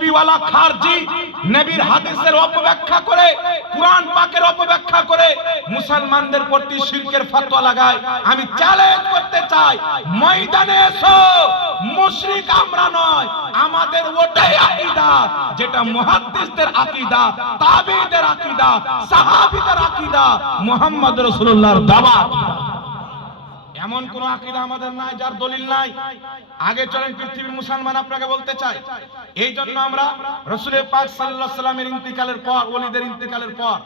টুপিওয়ালা খারজি নবীর হাদিসের অপব্যাখ্যা করে, কুরআন পাকের অপব্যাখ্যা করে মুসলমানদের প্রতি শিরকের ফতোয়া লাগায়। আমি চ্যালেঞ্জ করতে চাই, ময়দানে এসো। মুশরিক আমরা নয়, আমাদের ওটাই আকীদা যেটা মুহাদ্দিসদের আকীদা, তাবেঈদের আকীদা, সাহাবীদের আকীদা, মুহাম্মদ রাসূলুল্লাহর দাওয়া। এমন কোন আকীদা আমাদের নাই যার দলিল নাই। আগে চলেন পৃথিবীর মুসলমান আপনাকে বলতে চাই, এই জন্য আমরা রাসূল পাক সাল্লাল্লাহু আলাইহি সাল্লামের ইন্তিকালের পর, ওলিদের ইন্তিকালের পর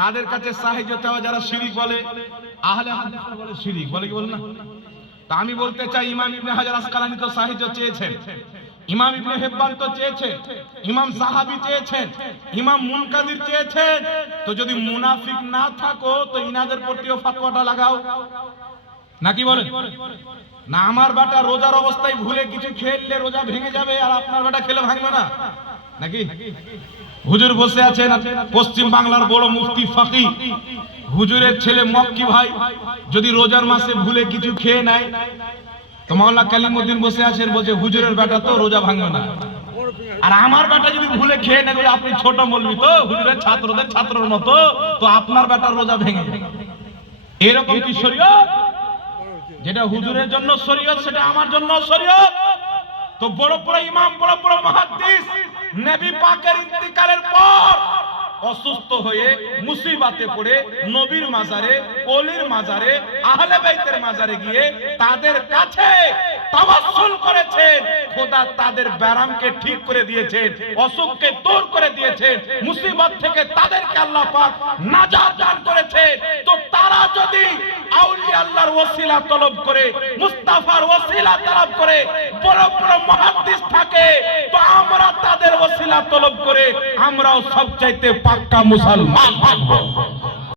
তাদের কাছে সাহায্য চাওয়া যারা শিরক বলে, আহলে হাদিসরা বলে শিরক, বলে কি বলে না? তা আমি বলতে চাই, ইমাম ইবনে হাজার আসকালানী তো সাহায্য চেয়েছেন, ইমাম ইবনে হিব্বান তো চেয়েছেন, ইমাম সাহাবী চেয়েছেন, ইমাম মুনকাদির চেয়েছেন। তো যদি মুনাফিক না থাকো তো ইনাদের প্রতিও ফতোয়াটা লাগাও, নাকি বলেন? না আমার বেটা রোজার অবস্থায় ভুলে কিছু খেলে রোজা ভেঙে যাবে, আর আপনার বেটা খেলে ভাঙবে না নাকি? হুজুর বসে আছেন পশ্চিম বাংলার বড় মুফতি ফাকি, হুজুরের ছেলে মক্কি ভাই যদি রোজার মাসে ভুলে কিছু খেয়ে নেয় তো মাওলানা কালিমউদ্দিন বসে আছেন, বলছে হুজুরের বেটা তো রোজা ভাঙবে না। আর আমার বেটা যদি ভুলে খেয়ে নেয়, আপনি ছোট মৌলবি তো, হুজুরের ছাত্রদের ছাত্রের মতো, তো আপনার বেটা রোজা ভেঙে যাবে। এরকম কি শরীয়ত? যেটা হুজুরের জন্য শরীয়ত সেটা আমার জন্য শরীয়ত। তো বড় বড় ইমাম, বড় বড় মুহাদ্দিস নবী পাকের ইন্তিকালের পর অসুস্থ হয়ে মুসিবতে পড়ে নবীর মাজারে, ওলির মাজারে, আহলে বাইতের মাজারে গিয়ে তাদের কাছে তাওয়াসসুল করেছেন। খোদা তাদের ব্যারামকে ঠিক করে দিয়েছেন, অসুখকে দূর করে দিয়েছেন, মুসিবত থেকে তাদেরকে আল্লাহ পাক নাজাত দান করেছেন। তো তারা যদি আউলিয়া আল্লাহর ওসিলা তলব করে, মুস্তাফার ওসিলা তলব করে বড় বড় মুহাদ্দিস থাকে, তো আমরা তাদের ওসিলা তলব করে আমরাও সবচাইতে পাক্কা মুসলমান থাকবো।